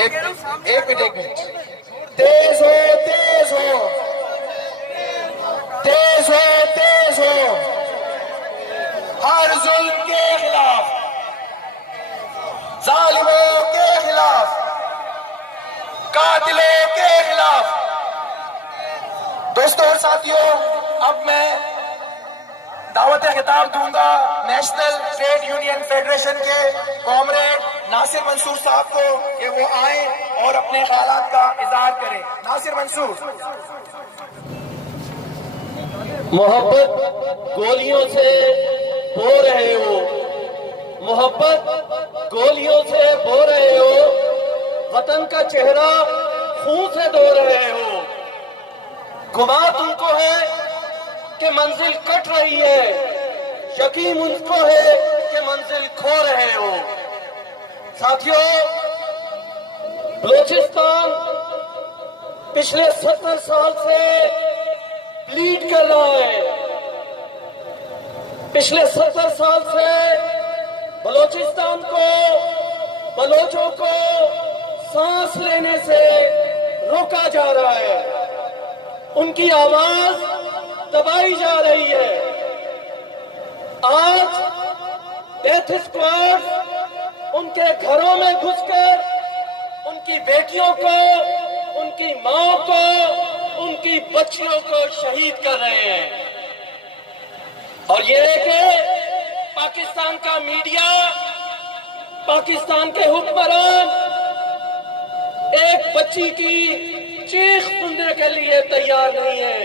ایک منٹ تیز ہو تیز ہو تیز ہو تیز ہو ہر ظلم کے خلاف ظالموں کے خلاف قاتلوں کے خلاف دوستوں اور ساتھیوں اب میں دعوت خطاب دوں گا نیشنل ٹریڈ یونین فیڈریشن کے کامریڈ ناصر منصور صاحب کو کہ وہ آئیں اور اپنے خیالات کا اظہار کریں. ناصر منصور. محبت گولیوں سے بو رہے ہو, محبت گولیوں سے بو رہے ہو, وطن کا چہرہ خون سے دھو رہے ہو. گما تم کو ہے کہ منزل کٹ رہی ہے, یقین ان کو ہے کہ منزل کھو رہے ہو. ساتھیوں, بلوچستان پچھلے 70 سال سے بلیڈ کر رہا ہے. پچھلے 70 سال سے بلوچستان کو, بلوچوں کو سانس لینے سے روکا جا رہا ہے. ان کی آواز دبائی جا رہی ہے. آج ڈیتھ اسکواڈ ان کے گھروں میں گھس کر ان کی بیٹیوں کو, ان کی ماں کو, ان کی بچیوں کو شہید کر رہے ہیں. اور یہ کہ پاکستان کا میڈیا, پاکستان کے حکمران ایک بچی کی چیخ سننے کے لیے تیار نہیں ہے.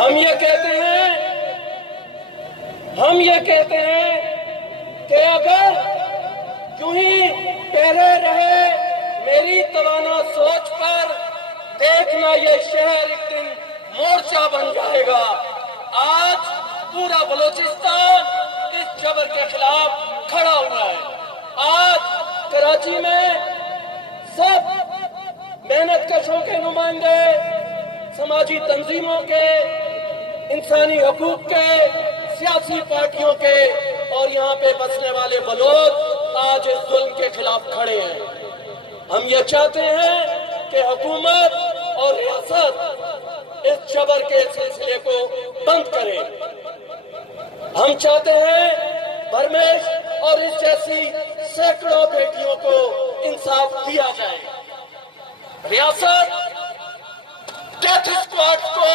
ہم یہ کہتے ہیں کہ اگر یوں ہی ٹہرے رہے میری توانا سوچ پر, دیکھنا یہ شہر ایک دن مورچہ بن جائے گا. آج پورا بلوچستان اس جبر کے خلاف کھڑا ہوا ہے. آج کراچی میں سب محنت کشوں کے نمائندے, سماجی تنظیموں کے, انسانی حقوق کے, سیاسی پارٹیوں کے اور یہاں پہ بسنے والے بلوچ آج اس ظلم کے خلاف کھڑے ہیں. ہم یہ چاہتے ہیں کہ حکومت اور ریاست اس جبر کے سلسلے کو بند کرے. ہم چاہتے ہیں برمیش اور اس جیسی سینکڑوں بیٹیوں کو انصاف دیا جائے. ریاست ڈیتھ اسکواڈ کو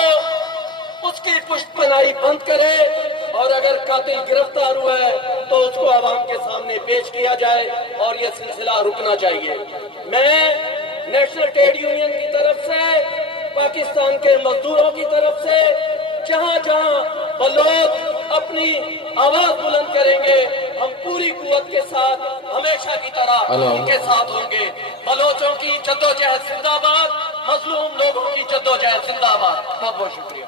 اس کی پشت پناہی بند کرے, اور اگر قاتل گرفتار ہوا ہے تو اس کو عوام کے سامنے پیش کیا جائے اور یہ سلسلہ رکنا چاہیے. میں نیشنل ٹریڈ یونین کی طرف سے, پاکستان کے مزدوروں کی طرف سے, جہاں جہاں بلوچ اپنی آواز بلند کریں گے ہم پوری قوت کے ساتھ ہمیشہ کی طرح ان کے ساتھ ہوں گے. بلوچوں کی جدوجہد زندہ باد, مظلوم لوگوں کی جدوجہد زندہ باد. بہت بہت شکریہ.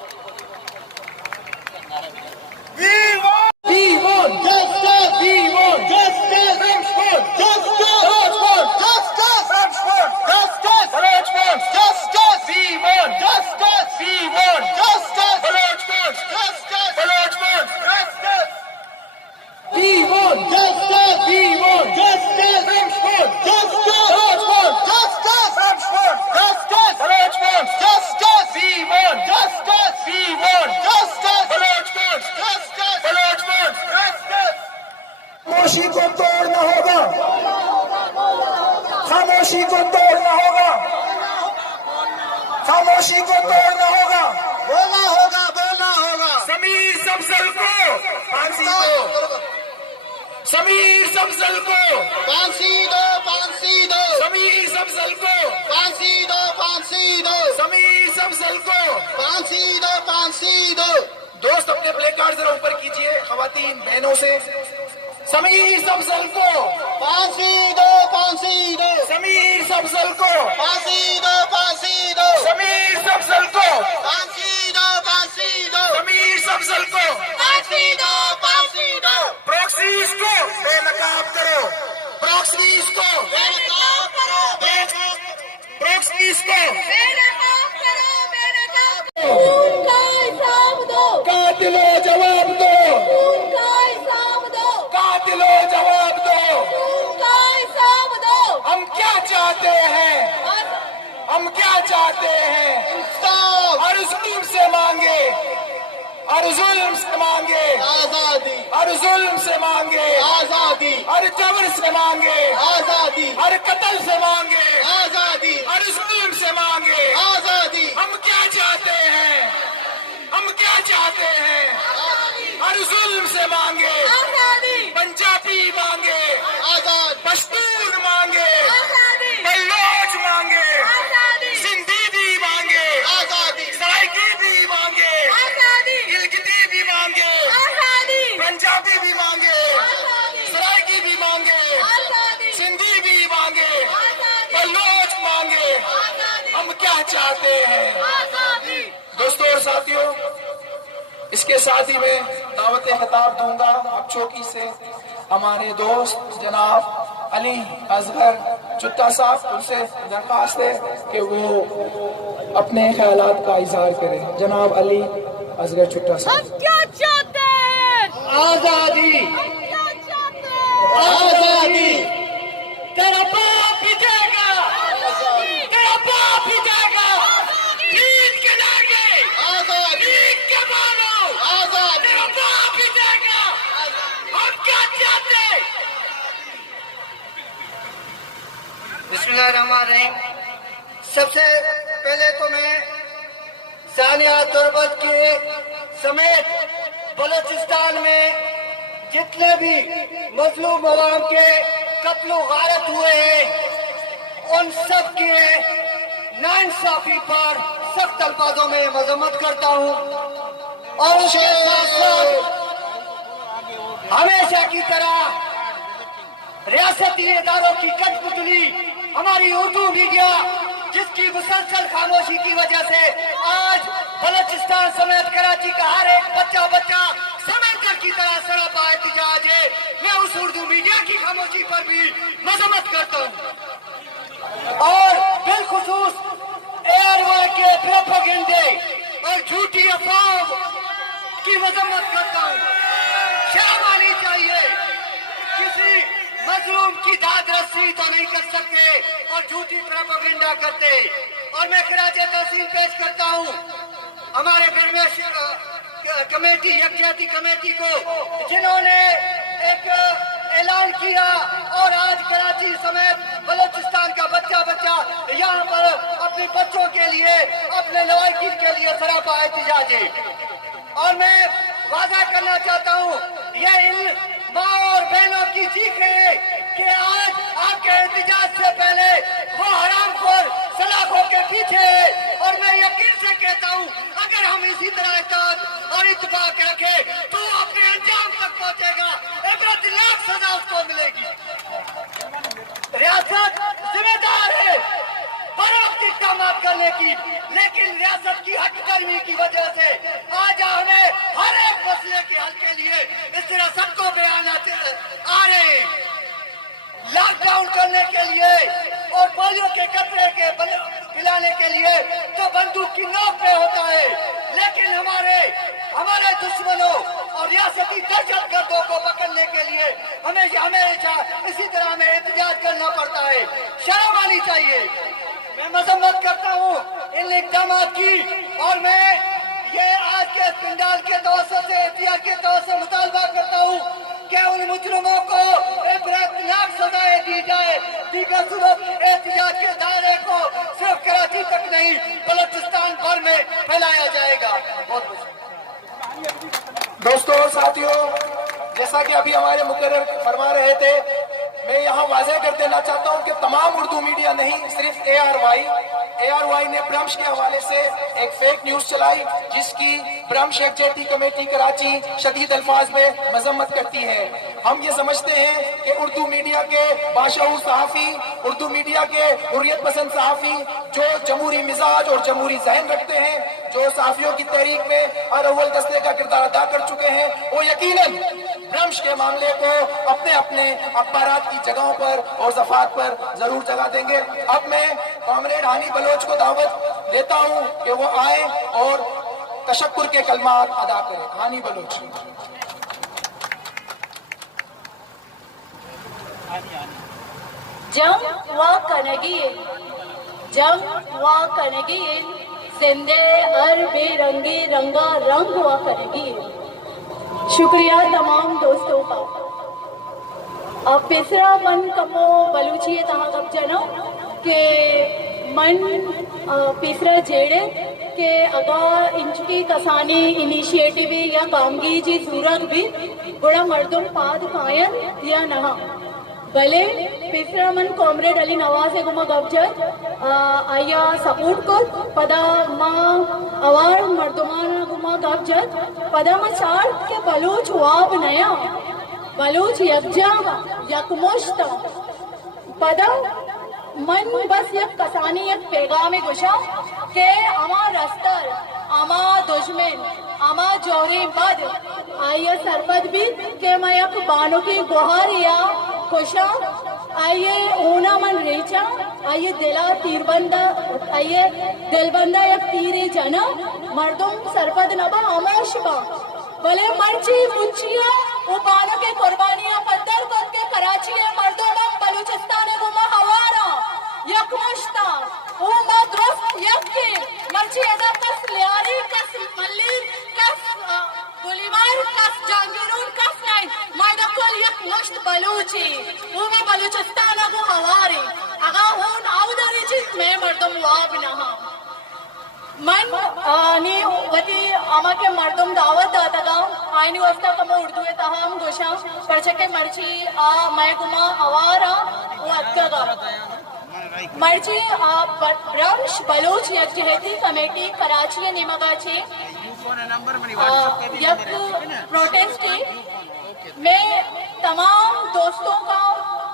We want justice. We want justice. Ramsford. Justice. Ramsford. Justice. Ramsford. Justice. Ramsford. Justice. We want justice. We want justice. Ramsford. Justice. Ramsford. Justice. We want justice. We want justice. Ramsford. Justice. Ramsford. Justice. Ramsford. Justice. Ramsford. Justice. We want justice. We want justice. Ramsford. Justice. خاموشی کو توڑنا ہوگا, خاموشی کو توڑنا ہوگا, خاموشی کو توڑنا ہوگا, بولنا ہوگا, بولنا ہوگا. سمیر سبزل کو پھانسی دو, سمیر سبزل کو پھانسی دو, پھانسی دو. سمیر سبزل کو پھانسی دو, پھانسی دو. سمیر سبزل کو پھانسی دو, پھانسی دو. دوست اپنے پلے کارڈ ذرا اوپر کیجئے, خواتین بہنوں سے. سمیر سبزل کو پھانسی دو, پھانسی دو. سمیر سبزل کو پھانسی دو, پھانسی دو. سمیر سبزل کو پھانسی دو, پھانسی دو. سمیر سبزل کو پھانسی دو, پھانسی دو. پروکسیز کو بے نقاب کرو, پروکسیز کو بے نقاب کرو, پروکسیز کو بے نقاب کرو, بے نقاب کرو. خون کا حساب دو, قاتلوں جواب دو. خون کا حساب دو, قاتلوں جواب دو. خون کا حساب دو. ہم کیا चाहते हैं? इंसाफ। और जुल्म से मांगे, और जुल्म से मांगे आजादी, और जुल्म से मांगे आजादी, और जबर से मांगे आजादी, और कत्ल से मांगे आजादी, और जुल्म से मांगे आजादी। हम क्या चाहते हैं? हम क्या चाहते हैं? और जुल्म से मांगे आजादी, पंजाबी मांगे आजाद, पश्तून मांगे आजादी, बलोच मांगे आजादी, सिंधी भी मांगे आजादी, सराइकी भी मांगे आजादी, गिलगिती भी मांगे आजादी, पंजाबी भी मांगे आजादी, सराइकी भी मांगे आजादी, सिंधी भी मांगे आजादी, बलोच मांगे आजादी। हम क्या चाहते हैं? आजादी। दोस्तों और साथियों, इसके साथ ही मैं दावत खिताब दूंगा अब चौकी से हमारे दोस्त जनाब अली असगर चुट्टा साहब, उनसे दरख्वास्त है कि वो अपने ख्यालात का इजहार करें। जनाब अली असगर चुट्टा साहब। हम क्या चाहते हैं? आजादी, हम क्या चाहते हैं? आजादी। तेरा बाप भी जाएगा, तेरा बाप भी जाएगा। ईद के लागे, आजादी, ईद के मानो, आजादी। तेरा बाप भी जाएगा। हम क्या चाहते हैं? बिस्मिल्लाहिर्रहमानिर्रहीम। सबसे पहले तो मैं सानिया तुर्बत के समेत बलूचिस्तान में जितने भी मजलूम अवाम के कत्ल गारत हुए हैं उन सब के नाइंसाफी पर सख्त अल्फाजों में मजम्मत करता हूँ और उसके साथ साथ हमेशा की तरह रियासती इदारों की कठपुतली हमारी उर्दू मीडिया जिसकी मुसलसल खामोशी की वजह से आज बलूचिस्तान समेत कराची का हर एक बच्चा समंदर की तरह सरापा एहतजाज है, मैं उस उर्दू मीडिया की खामोशी पर भी मजम्मत करता हूँ और बिलखुसूस एयरवे के प्रोपेगेंडे और झूठी अफवाहों की मजम्मत करता हूँ। शर्म आनी चाहिए। किसी मजलूम की दाद रस्सी तो नहीं कर सकते और झूठी प्रोपेगेंडा करते। और मैं कराची तहसील पेश करता हूँ हमारे बिरमेश कमेटी, यकजहती कमेटी को, जिन्होंने एक ऐलान किया और आज कराची समेत बलूचिस्तान का बच्चा यहाँ पर अपने बच्चों के लिए, अपने लवाकिन के लिए सरापा एहतजाज है। और मैं वादा करना चाहता हूँ, ये इन माँ और बहनों की चीख है कि आज आपके एहतजाज से पहले वो हरामखोर सलाखों के पीछे है। और मैं यकीन से कहता हूँ अगर हम इसी तरह इत्तेहाद और इत्तेफाक रखें तो अपने अंजाम तक पहुँचेगा, इबरतनाक सजा उसको मिलेगी। रियासत जिम्मेदार है बरोक्त इक़दाम करने की, लेकिन रियासत की हटकर्मी की वजह से आज हमें हर एक मसले के हल के लिए इस तरह सबको बयान आ रहे हैं। लॉकडाउन करने के लिए और पोलियो के कतरे के पिलाने के लिए तो बंदूक की नोक पे होता है, लेकिन हमारे दुश्मनों और रियासती दहशतगर्दों को पकड़ने के लिए हमेशा इसी तरह हमें एहतजाज करना पड़ता है। शर्म आनी चाहिए। मैं मजम्मत करता हूँ इन इक़दामात की और मैं ये आज के पिंडाल के तवज्जो से, एहतियात के तवज्जो से मुतालबा करता हूँ कि उन मुजरिमों को इबरतनाक सजाएं दी जाए। दीगर सूरत एहतजाज के दायरे को सिर्फ कराची तक नहीं बलूचिस्तान भर में फैलाया जाएगा। बहुत दोस्तों और साथियों, जैसा कि अभी हमारे मुकर्रर फरमा रहे थे, मैं यहाँ वाज़ेह कर देना चाहता हूँ कि तमाम उर्दू मीडिया नहीं, सिर्फ ARY ने ब्रह्मश के हवाले से एक फेक न्यूज चलाई जिसकी ब्रह्मश यकजहती कमेटी कराची शदीद अल्फाज में मजम्मत करती है। हम ये समझते हैं कि उर्दू मीडिया के बाशऊर सहाफ़ी, उर्दू मीडिया के हुर्रियत पसंद सहाफ़ी जो जमहूरी मिजाज और जमहूरी जहन रखते हैं, जो सहाफ़ियों की तहरीक में और अव्वल दस्ते का किरदार अदा कर चुके हैं, वो यकीनन ब्रह्मश के मामले को अपने अपने अखबारात की जगहों पर और ज़फ़ात पर जरूर जगह देंगे। अब मैं कॉमरेड हानी बलोच को दावत देता हूं कि वो आए और तशक्कुर के कलमात अदा करें। हानी बलोच। जंग व कनगी जंग हुआ करेगी, जिंदे हर बेरंगी रंगा रंग हुआ करेगी। शुक्रिया तमाम दोस्तों का। अब पेसरा मन कमो बलूची तहाँ कब जनो के मन पेसरा जेड़े के अगा इंचकी कसानी इनिशिएटिव या कामगी जी सूरग भी बड़ा मर्दों पाद कायन या नहा भले पेसरा मन कॉमरेड अली नवाज गुमा गबजत आया सपोर्ट को पदा माँ अवार मर्दमान गुमा गबजत पदा मा चार के बलूच वाब नया बलूच यकजा यकमुश्त पदा मन बस यक कसानी यक पैगाम गुशा के अमा रस्तर अमा दुश्मन अमा जोरी बद आइए सरबत भी के मैं यक बानो की गुहार या खुशा आइए ऊना मन रेचा आइए दिला तीरबंदा आइए दिलबंदा यक तीरे जना मर्दों सरबत नबा अमोश बा भले मर्ची मुचिया वो बानो के कुर्बानियां पत्थर कद के कराची है मर्दों में बलूचिस्तान गुमा हवारा यकमुश्ता वो मद्रस यक्के मर्ची अदा कस लियारी कस मल्ली कस गुलीमार कस जहांगीरून कस नहीं मायदकुल यकमुश्त बलूची वो में बलूचिस्तान को हवारे अगा होन आउदारी जिस में मर्दों वाब नहा मन नी वती आमा के मर्दों दावत दाता गाँव आईनी वस्ता कम उर्दू है तहाम गोशा परचे के मर्ची मैं गुमा अवारा वो अक्का गा मर्ची ब्रह्मश बलूच यकजहती कमेटी कराची निमगाची यक प्रोटेस्टी में तमाम दोस्तों का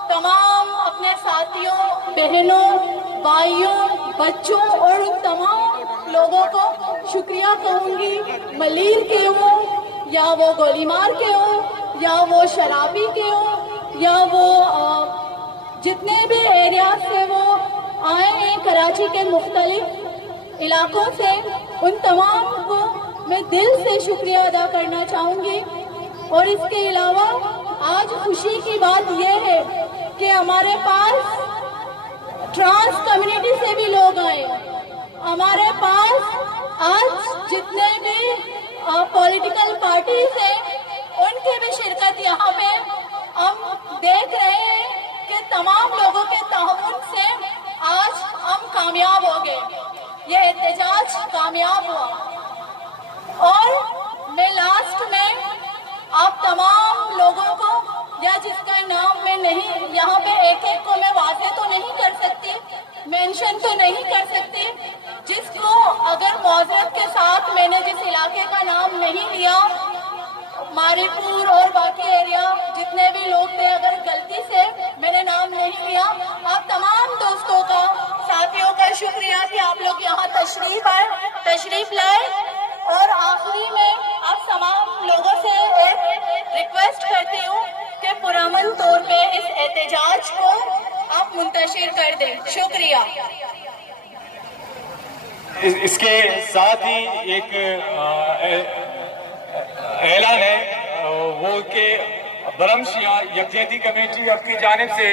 तमाम अपने साथियों बहनों भाइयों बच्चों और उन तमाम लोगों को शुक्रिया कहूँगी मलीर के हो या वो गोलीमार के हो या वो शराबी के हो या वो जितने भी एरिया से वो आए हैं कराची के मुख्तलिफ इलाकों से उन तमाम को मैं दिल से शुक्रिया अदा करना चाहूँगी। और इसके अलावा आज खुशी की बात यह है कि हमारे पास ट्रांस कम्युनिटी से भी लोग आए। हमारे पास आज जितने भी पॉलिटिकल पार्टी से उनकी भी शिरकत यहाँ पे हम देख रहे हैं कि तमाम लोगों के ताउन से आज हम कामयाब हो गए। ये एहतजाज कामयाब हुआ। और मैं लास्ट में आप तमाम लोगों को या जिसका नाम मैं नहीं यहाँ पे एक एक को मैं वादे तो नहीं कर सकती, मेंशन तो नहीं कर सकती, जिसको अगर मौजरत के साथ मैंने जिस इलाके का नाम नहीं लिया, मारीपुर और बाकी एरिया जितने भी लोग थे, अगर गलती से मैंने नाम नहीं लिया, आप तमाम दोस्तों का साथियों का शुक्रिया कि आप लोग यहाँ तशरीफ लाए। और आखिरी में आप तमाम लोगों से एक रिक्वेस्ट करती हूँ कि पुरअमन तौर पे इस एहतजाज को आप मुंतशिर कर दें। शुक्रिया। इसके साथ ही एक ऐलान है वो कि ब्रह्मशिया यकजहती कमेटी अपनी जानिब से